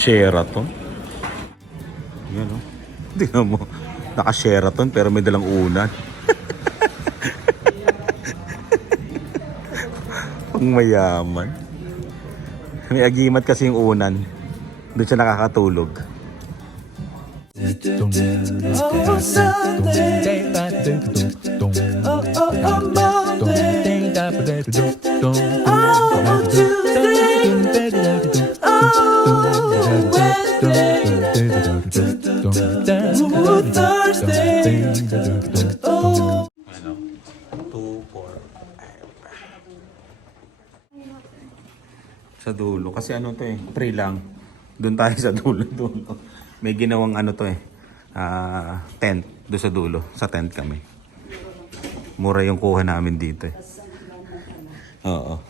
Sheraton. Yan o. Tingnan mo. Naka-Sheraton pero may dalang unan. Pang mayaman. May agimat kasi yung unan. Doon siya nakakatulog. Ano? 2, 4. Sa dulo. Kasi ano to eh. 3 lang. Doon tayo sa dulo. May ginawang ano to eh. Tent. Doon sa dulo. Sa tent kami. Mura yung kuha namin dito eh. Oo.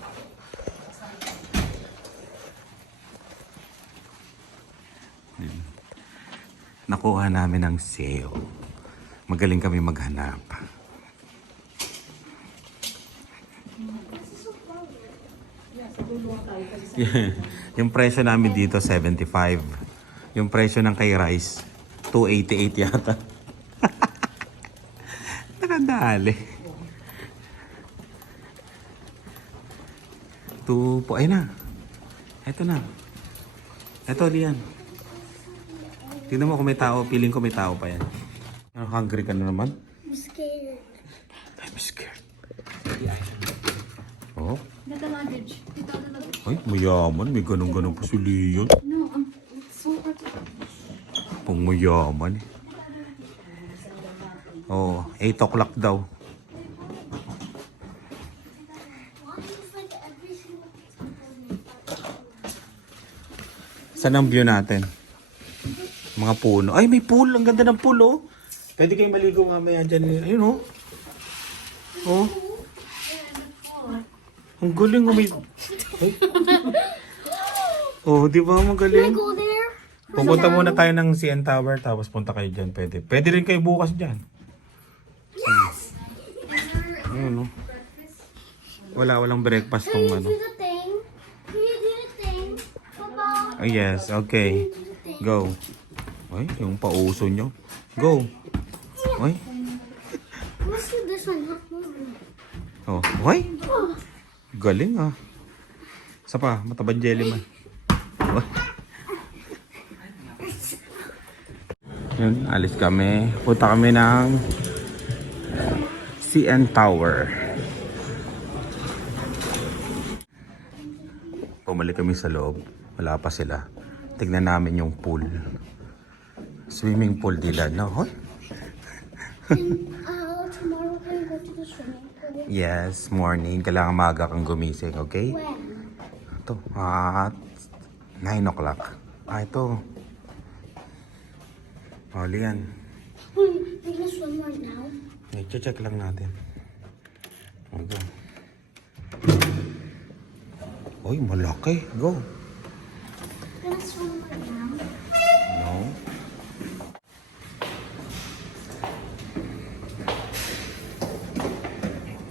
Nakuha namin ng sale. Magaling kami maghanap. Yung presyo namin dito 75. Yung presyo ng kay Rice 288 yata. Nakadali. 2 po. Ay na. Ito na. Ito Lian. Tignan mo kung may tao. Feeling ko may tao pa yan. Hungry ka na naman? I'm scared. I'm scared. Oh. Get the luggage. Get all the luggage. Ay, mayaman. May ganun-ganun pa si Leon. No, it's so hard. Pang mayaman. Oh, 8 o'clock daw. Saan ang view natin? Mga puno. Ay, may pool. Ang ganda ng pool, oh. Pwede kayo maligo mamaya dyan. Ayun, oh. Oh. Ang galing, oh. May... Ay. Oh, di ba? Ang Can I galing. go there? Pupunta muna tayo ng CN Tower, tapos punta kayo dyan. Pwede. Pwede rin kayo bukas dyan. Yes! Ayun, oh. Walang breakfast Can tong you ano. do the thing? Can you do the thing? Papa? Oh, yes, okay. Go. Ay, yung pauso nyo. Go. Ay. Let's do this one. Oh, ay. Galing ah. Isa pa, matabang jelly man. Oh. Yun, alis kami. Punta kami ng CN Tower. Pumalik kami sa loob. Wala pa sila. Tignan namin yung pool. Swimming pool nila, no? Hoy. Tomorrow can we go to the swimming pool? Yes, morning. Kailangan maaga kang gumising, okay? When? Ito, 9 o'clock. Ito. Huli yan. We can swim right now. I-check lang natin. Okay. Uy, malaki. Go. Can I swim right now? No.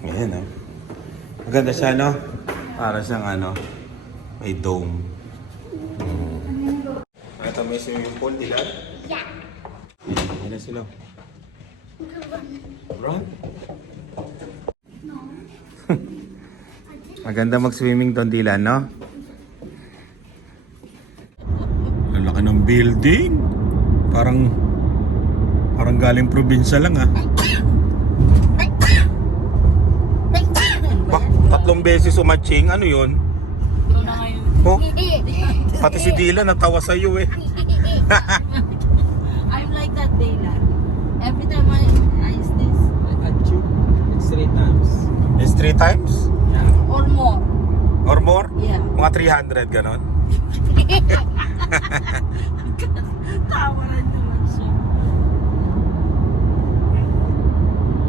Ayan, oh. Maganda siya, no? Para siyang ano, may dome. Ito may swimming pool nila. Yeah. Ayan na sila. Run. No. Maganda mag-swimming doon, Dylan, no? Ang laki ng building. Parang galing probinsya lang, ah. Bak, 3 beses umatching. Ano yun? Oh, pati si Dylan natawa sa'yo, eh. I'm like that day lang. Every time I use this At you, it's 3 times. It's 3 times? or more. Or more? Yeah. Mga 300, ganon? Tawa rin naman siya.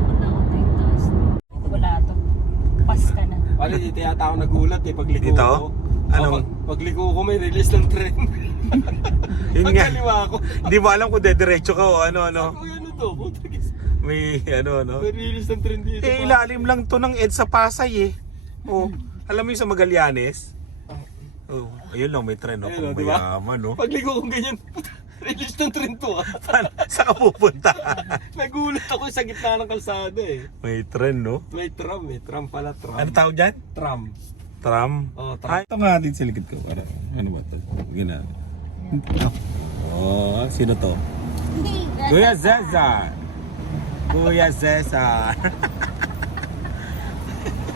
Wala ko tayong taas. Wala to. Pas ka na. Pare, dito yata ako nagulat eh, pagligo Dito? ko. Anong? Pagligo ko may release ng tren. Yun nga. Pagkaliwa ko. Hindi mo alam kung dediretso ka o ano. Ako yan to, putagis. May ano. May release ng tren dito. Eh, ilalim lang to ng EDSA Pasay, eh. Oh, alam mo yung sa Magallanes? Oh, ayun lang, may tren, no? Ayun, Pag di ba? mayaman, no? Pagligo kong ganyan, release ng train to ah. Saan ka pupunta? Nagulat ako sa gitna ng kalsada eh. May tren, no? May tram eh. Tram pala, tram. Ano tawag dyan? Tram. Tram? Oo, tram. Ay, ito nga din sa likod ko. Ano ba ito? Gina. Oh, sino to? Kuya Cesar! Kuya Cesar!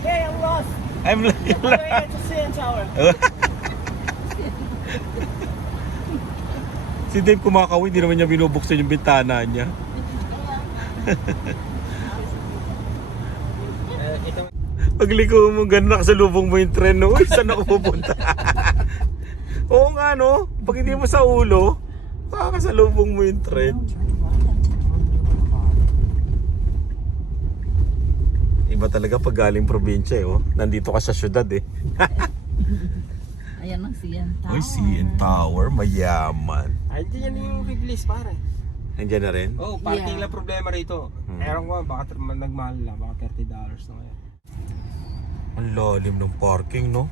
Hey, I'm lost. I'm I'm going to CN Tower. Si Dave kumakawin, hindi naman niya binubuksan yung bintana niya. Pagliko mo, gano'n nakasalubong mo yung tren, no? Uy, saan ako pupunta? Oo nga, no? Pag hindi mo sa ulo, makakasalubong mo yung tren. Iba talaga pag galing probinsya, eh, oh. Nandito ka sa syudad, eh. Ayan ang CN Tower. Uy, CN Tower, mayaman. Ay, hindi yan yung release pare. Nandiyan na rin? Oh, parking Yeah. lang problema rito. Ewan ko, baka nagmahal lang. Baka $30 na ngayon. Ang lalim ng parking, no?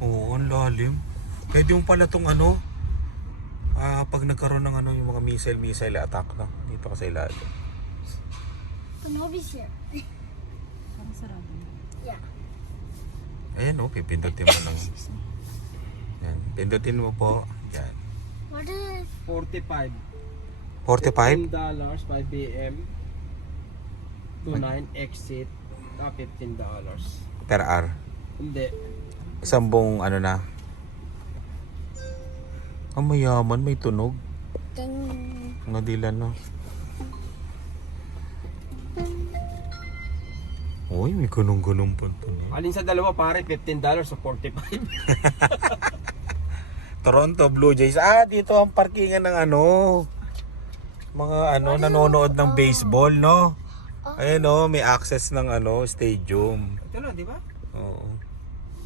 Oo, ang lalim. Pwede yung pala tong ano, pag nagkaroon ng ano, yung mga missile attack, no? Dito ka sa ilalim. But nobody's here. Parang sarado. Yeah. Ayan, no? Pipindutin mo ng... Yan. Pindutin mo po. Yan. What is 45. 45? $15, 5 p.m. to 9 exit. $15. Per hour. Hindi. Isang buong ano na. Ang mayaman, may tunog. ding? Mga dilan, no? Uy, may gunong-gunong punto na. Alin sa dalawa pare, $15 o 45. Toronto Blue Jays. Dito ang parkingan ng ano. Mga ano, nanonood ng baseball, no? Ayan, no? May access ng ano, stadium. Ito na, di ba? Oo.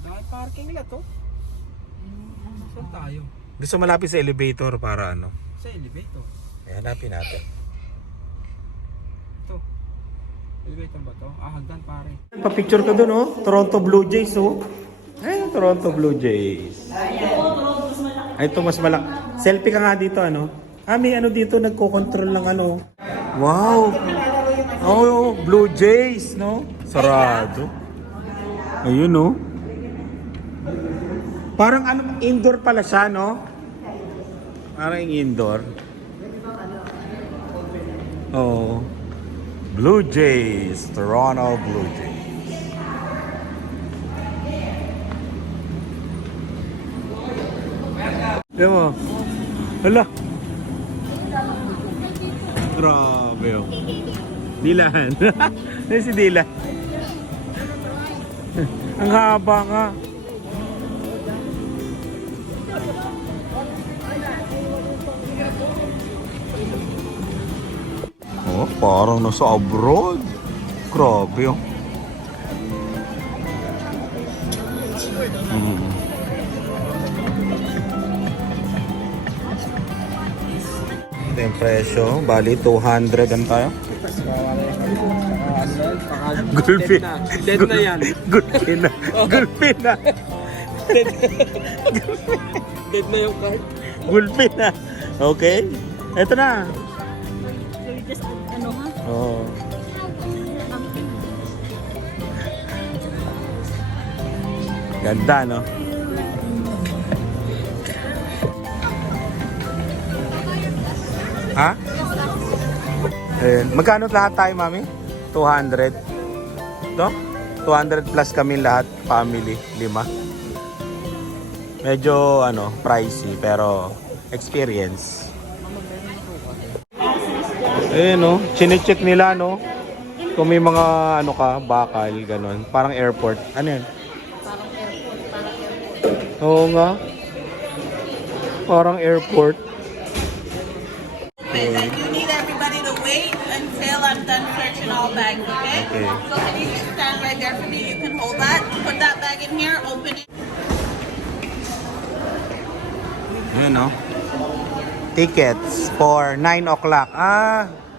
Dahil parking lot oh. Saan tayo? Gusto malapit sa elevator para ano. Sa elevator. Ayan, hanapin natin. Ito. Elevator ba to? Hagdan pare. Pa-picture ka dun, oh. Toronto Blue Jays, oh. Ay, Toronto Blue Jays. Ay, ito mas malaki. Selfie ka nga dito, ano? May ano dito, nagko-control ng ano. Wow! Oh, Blue Jays, no? Sarado. Ayun, no? Parang ano, indoor pala siya, no? Parang indoor. Oh. Blue Jays, Toronto Blue Jays. Diyan mo. Hala. Grabe, oh. Dilan. Ayun si Dilan. Ang haba nga. Oh, parang nasa abroad. Grabe, oh. Ito yung presyo. Bali, 200 ang tayo. Gulpin. Dead na yan. Gulpin na. Gulpin na. Dead na yung card. Gulpin na. Okay. Ito na. So you just, ano ha? Oh. Ganda, no? Ha? Ayan. Magkano lahat tayo, mami? 200. No? 200 plus kami lahat, family, 5. Medyo, ano, pricey, pero experience. Eh, no? Chine-check nila, no? Kung may mga, ano ka, bakal, ganun. Parang airport. Ano yan? Oo nga. Parang airport. I do need everybody to wait until I'm done searching all bags, okay? Okay. So can you just stand right there for me? You can hold that. Put that bag in here, open it. Ayan, no? Tickets for 9 o'clock.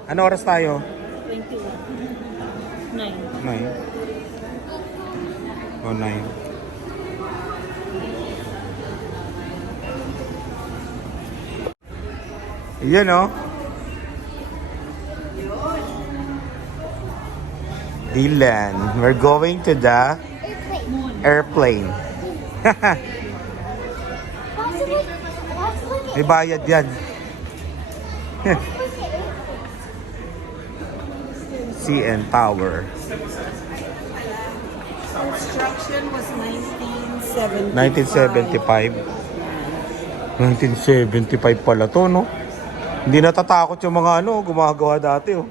Ano oras tayo? 21. 9. 9. Oh, 9. Yan o. Dylan, we're going to the Airplane. airplane. Possibly. Let's look at May bayad yan. let's look at it. CN Tower. Construction was 1975. 1975 pala to, no? Hindi natatakot yung mga gumagawa dati, oh.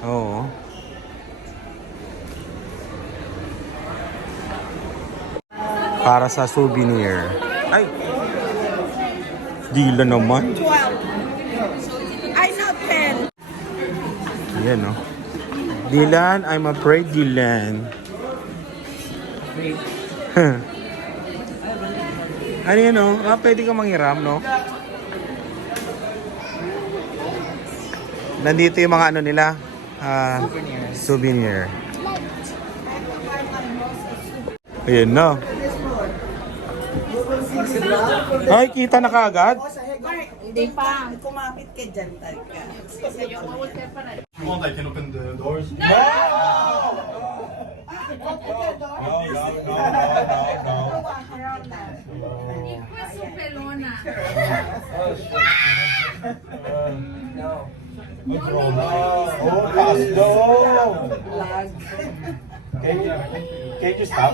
Oo. Para sa souvenir. Ay! Dila naman. 12. I know 10. Ayan, no? Dylan, I'm afraid, Dylan. Ano yun, no? Pwede ka manghiram, no? Nandito yung mga nila. Souvenir. Ayan na. Ay, kita na kaagad? Hindi pa. Kumapit ka dyan talaga. I can open the doors. Can you stop?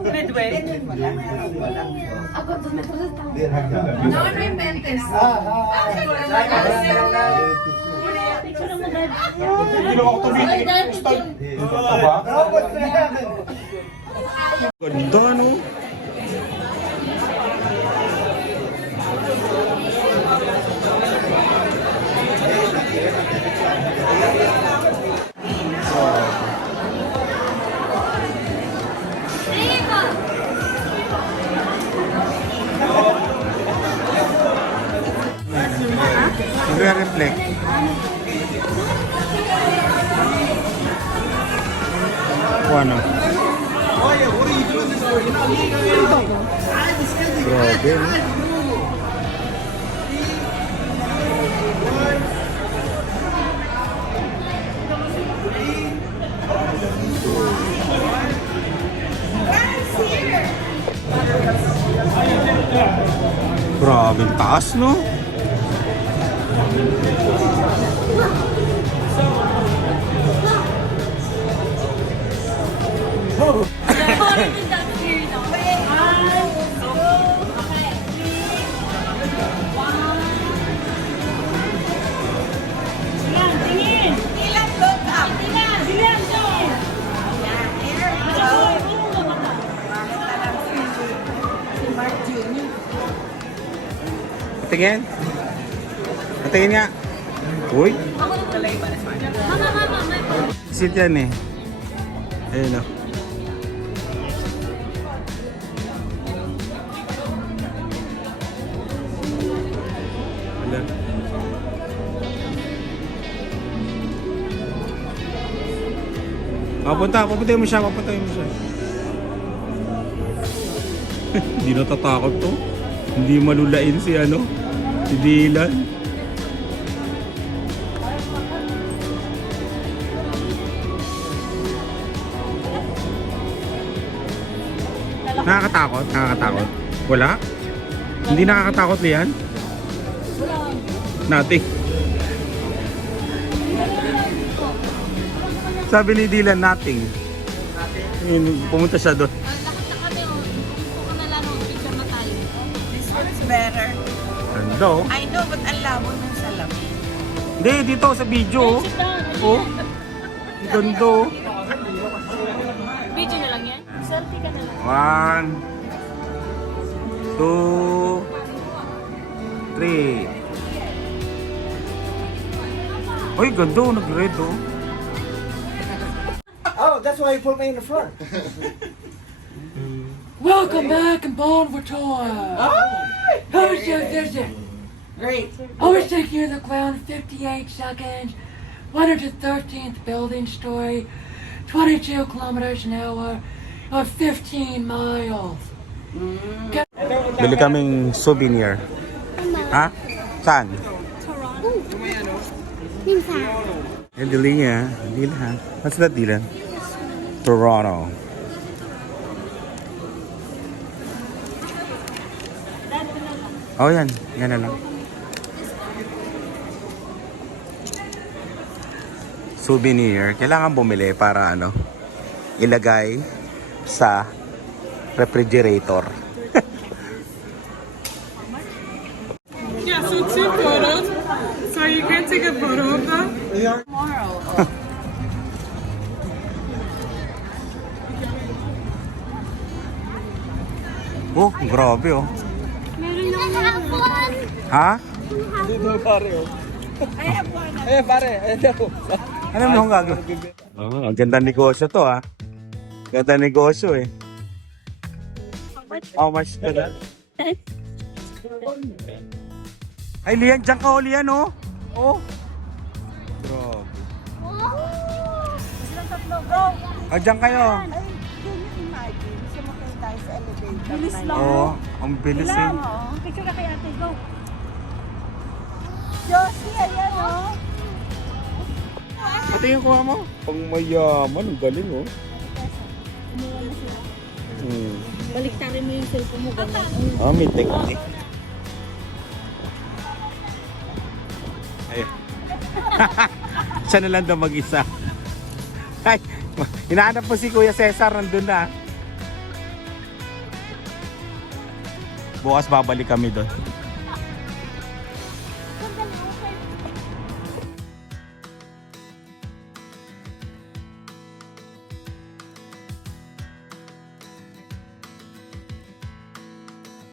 Midway. Ginawa ko tumitingin yung style. Ito ba? Ganda, no? Nagre-reflect. O ano? Grabe, no? Grabe, taas, no? Tingin. Tingin nga. Uy. Sit yan eh. Ayun o. Wala. Papuntahin mo siya. Hindi natatakot to. Hindi malulain si si Dylan. Nakakatakot. Wala? Hindi nakakatakot, Lian? Nothing. Sabi ni Dylan, nothing. Pumunta siya doon. Lakot na kami, oh. Gusto ko na lang picture na tayo. This one's better. Ganda, oh. I know, but ang labo nung salamin. Hindi, dito sa video, oh. Oh. Ganda, oh. Video na lang yan. Selfie ka na lang. 1, 2, 3. Ay, ganda, oh. Nag-red, oh. Oh, that's why you put me in the front. Welcome back in Bonaventure. How was your visit? Great. Overtaking you the ground 58 seconds, 113th building story, 22 kilometers an hour, or 15 miles. Bili kaming souvenir. Ha? Saan? Minsan. Yung dili niya. Dilan. What's that, Dilan? Toronto. Oh, yan. Yan na lang. Souvenir. Kailangan bumili para ano, ilagay sa refrigerator. Yeah, so 2 photos. So you can take a photo of them. Oh, grabe oh. Meron ng hapon. Ha? Ayan pare, ayan ako. Ano mo ang gagawin? Oh, ang ganda negosyo to ah. Ganda negosyo eh. How much ka na? Ay, Lian, dyan ka o, Lian, oh. Oh. Grabe. Ah, dyan kayo. Ay, can you imagine? Sumakay tayo sa elevator. Bilis lang. Oo, ang bilis eh. Picture na kay ate, go. Josie, ayan oh. Patingin ko mo. Pang mayaman, ang galing oh. Baliktarin mo yung cellphone mo, ganyan. Ah, may technique. Ayun. Siya na lang daw mag-isa. Ay, hinahanap po si Kuya Cesar, nandun na. Bukas babalik kami doon.